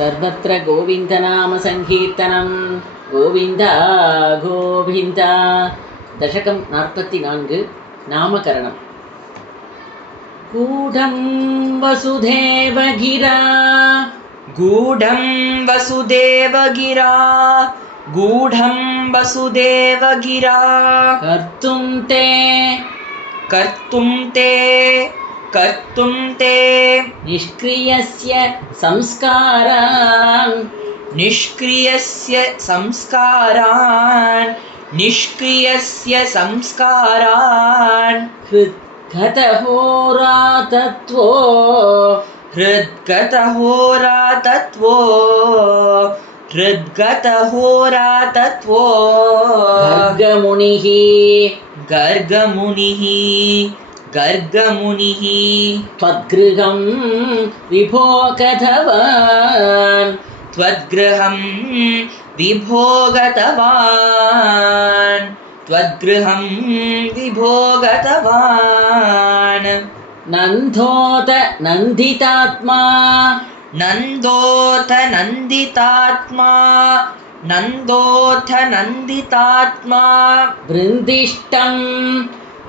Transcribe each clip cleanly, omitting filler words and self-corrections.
सर्वत्र गोविन्दनाम संकीर्तनं गोविन्द गोविन्द। दशकं 44 नामकरणं। गूढं वसुदेवगिरा गूढं वसुदेवगिरा गूढं वसुदेवगिरा कर्तुं ते निष्क्रियस्य संस्कारान् हृद्गतहोरातत्वो गर्गमुनिः त्वद्गृहं विभो गतवान् नन्दोत नन्दितात्मा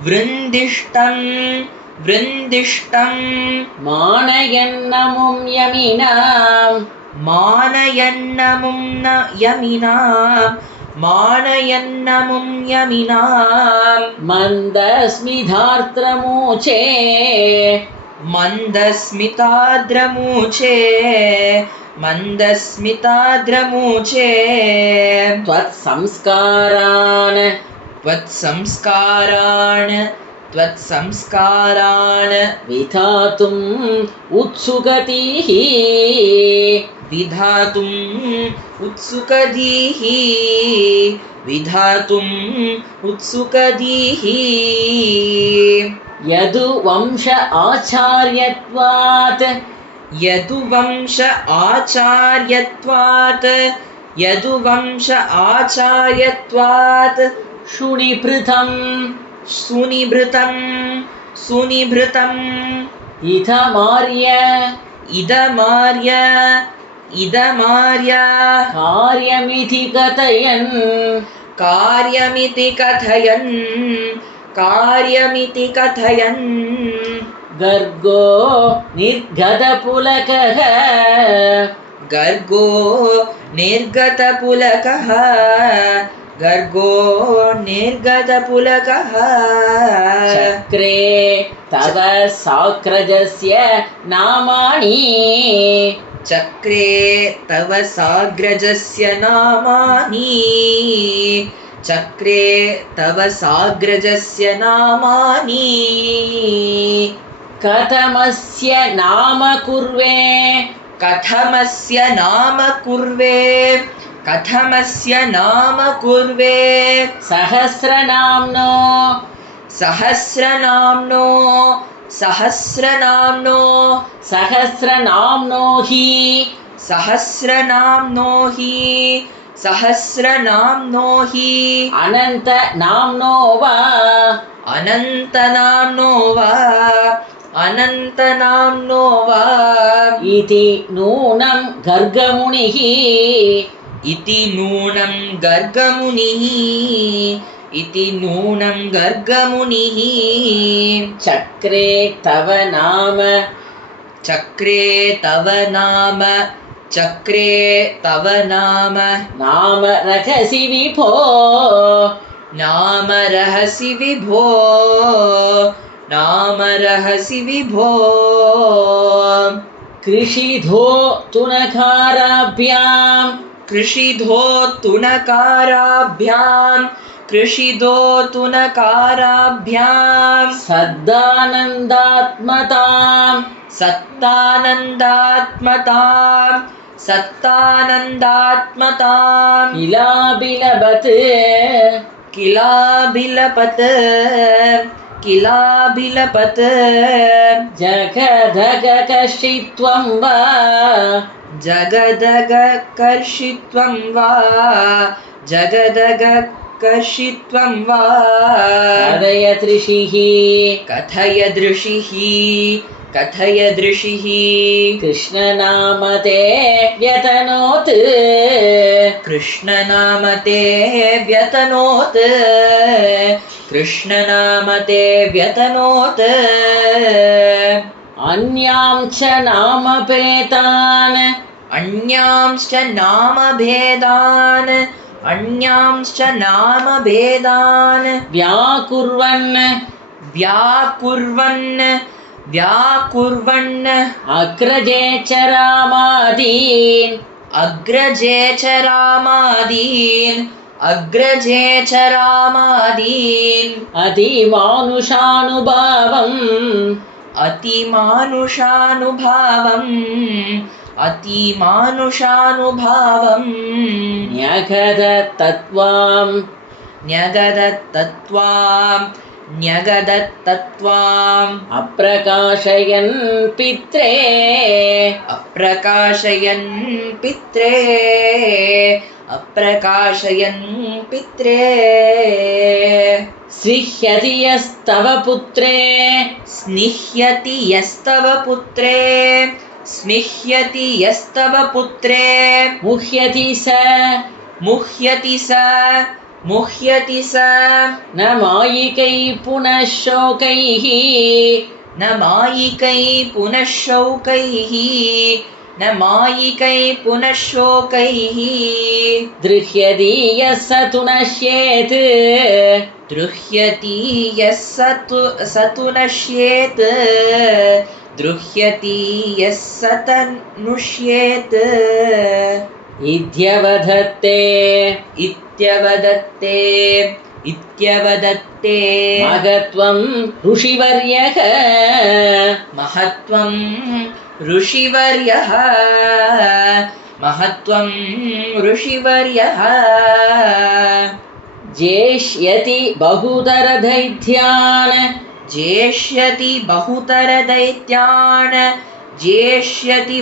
वृन्दिष्टं मानयन्नमुं यमिनां मन्दस्मिताद्रमूचे त्वत्संस्कारान् विधातुम् उत्सुकधीः यदुवंश आचार्यत्वात् सुनिभृतं इदमार्य कार्यमिति कथयन् गर्गो निर्गतपुलकः चक्रे तव साग्रजस्य नामानि कथमस्य नाम कुर्वे सहस्रनाम्नो हि अनन्तनाम्नो वा इति नूनं गर्गमुनिः चक्रे तव नाम नाम रहसि विभो कृषिधो तुनकाराभ्यां सत्तानन्दात्मतां किलाबिलपत् जगदगकर्षित्वं वा कथय दृशिः कथयदृषिः कृष्णनाम ते व्यतनोत् कृष्णनाम ते व्यतनोत् कृष्णनाम ते व्यतनोत् अन्यां च नामपेतान् अन्यांश्च नामभेदान् अन्यांश्च नामभेदान् व्याकुर्वन् व्याकुर्वन् अग्रजे च रामादीन् अग्रजे च रामादीन् अतिमानुषानुभावम् न्यगदत्तत्वाम् अप्रकाशयन् पित्रे स्निह्यति यस्तव पुत्रे मुह्यति स न मायिकै पुनः शोकैः दृह्यति यः स तु नश्येत् इत्यवदत्ते महत्त्वं ऋषिवर्यः जेष्यति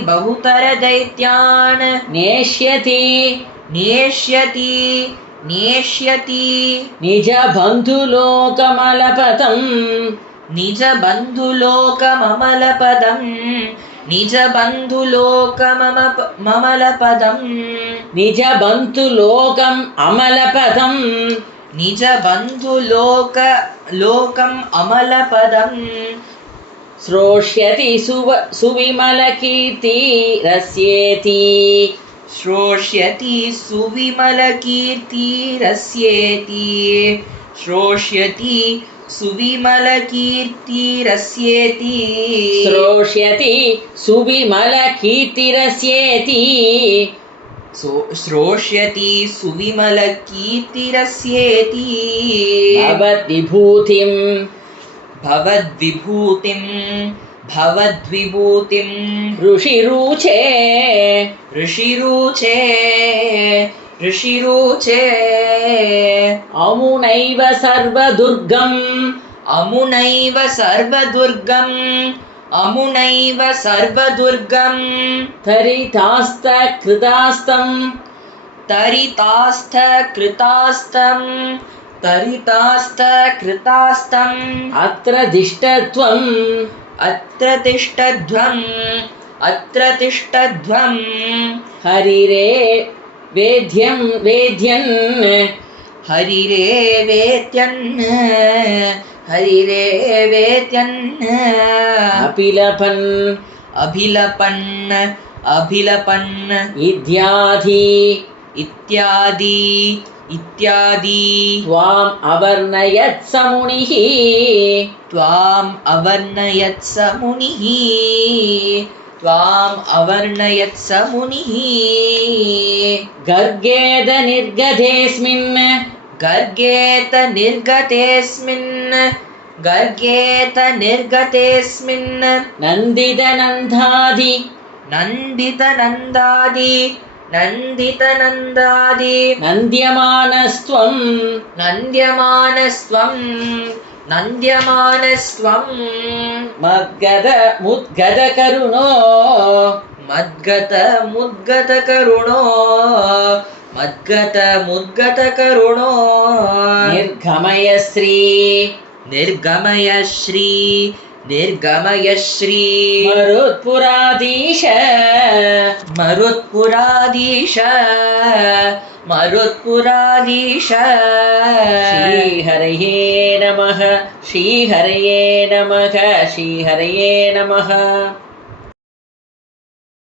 बहुतरदैत्यान् नेष्यति निजबन्धुलोकम् अमलपदम् श्रोष्यति सुविमलकीर्तिरस्येति भवद्विभूतिं ऋषिरुचे अमुनैव सर्वदुर्गम् तरितास्थकृतास्तम् अत्र तिष्ठध्वम् हरिरे वेद्यन् अभिलपन् इत्यादि त्वाम् अवर्णयत् स मुनिः गर्गेत निर्गतेऽस्मिन् नन्दितनन्दादि नन्द्यमानस्त्वं निर्गमय श्री दीर्घमयश्री मरुत्पुराधीश मरुत्पुराधीश मरुत्पुराधीश श्रीहरये नमः श्रीहरये नमः श्रीहरये नमः।